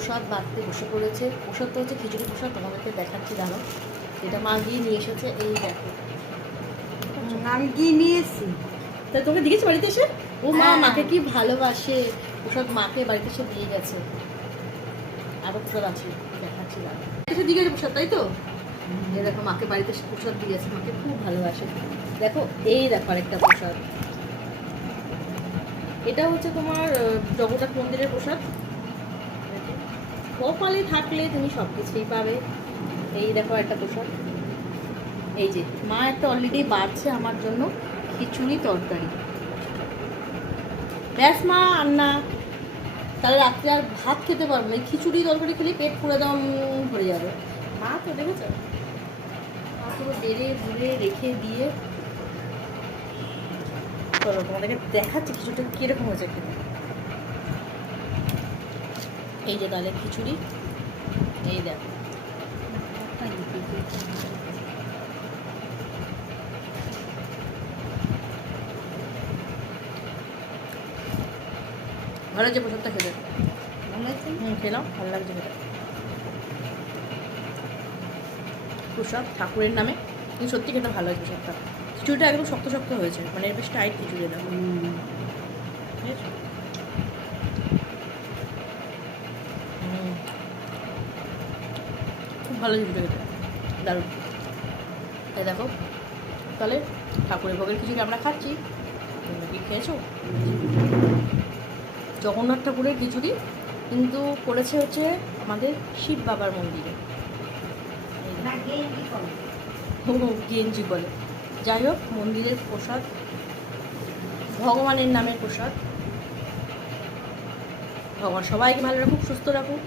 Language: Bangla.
প্রসাদ বাড়তে বসে পড়েছে। প্রসাদটা হচ্ছে খিচুড়ি প্রসাদ, তোমাদেরকে দেখাচ্ছি দাঁড়ো। এটা মা গিয়ে নিয়ে এসেছে, এই দেখো। আমি গিয়ে নিয়ে এসেছি। তাই তোকে দিয়েছে বাড়িতে এসে? ও মা হ্যাঁ। মাকে কি ভালোবাসে, প্রসাদ মাকে বাড়িতে এসে দিয়ে গেছে। আরো প্রসাদ আছে, দেখাচ্ছি দাঁড়ো। এসে দিয়ে গেছে প্রসাদ, তাই তো? এই দেখো মাকে বাড়িতে এসে প্রসাদ দিয়ে গেছে, মাকে খুব ভালোবাসে। দেখো এই দেখো আরেকটা প্রসাদ। এটা হচ্ছে তোমার জগন্নাথ মন্দিরের প্রসাদ। কপালে থাকলে তুমি সব কিছুই পাবে। এই দেখো একটা প্রসাদ। এই যে মা একটা অলরেডি বাড়ছে আমার জন্য খিচুড়ি তরকারি। ব্যাস মা আন্না, তাহলে রাত্রে আর ভাত খেতে পারবো না, খিচুড়ি তরকারি খেলে পেট পুরো একদম ভরে যাবে। মা তো দেখেছো, মা পুরো বেড়ে ঘুরে রেখে দিয়ে। চলো তোমাদেরকে দেখাচ্ছি খিচুড়িটা কীরকম হয়েছে খেতে। এই যে তাহলে খিচুড়ি, এই দেখো। ভালো যে প্রসাদটা খেতে, ভালো আছে? খেলাম, ভালো লাগছে খেতে। প্রসাদ ঠাকুরের নামে, কিন্তু সত্যি খেতে ভালো হয়েছে প্রসাদটা। খিচুড়িটা একদম শক্ত শক্ত হয়েছে, মানে বেশ টাইট খিচুড়ি দাও। খুব ভালো খিচুড়ি খেতে, দারুণ। এই দেখো তাহলে ঠাকুরের ভোগের খিচুড়ি আমরা খাচ্ছি। তোমরা কি খেয়েছো? জগন্নাথ ঠাকুরের খিচুড়ি কিন্তু করেছে হচ্ছে আমাদের শিব বাবার মন্দিরে। না গেঞ্জি করো। গেঞ্জি বলে। যাই হোক, মন্দিরের প্রসাদ, ভগবানের নামের প্রসাদ। ভগবান সবাইকে ভালো রাখুক, সুস্থ রাখুক।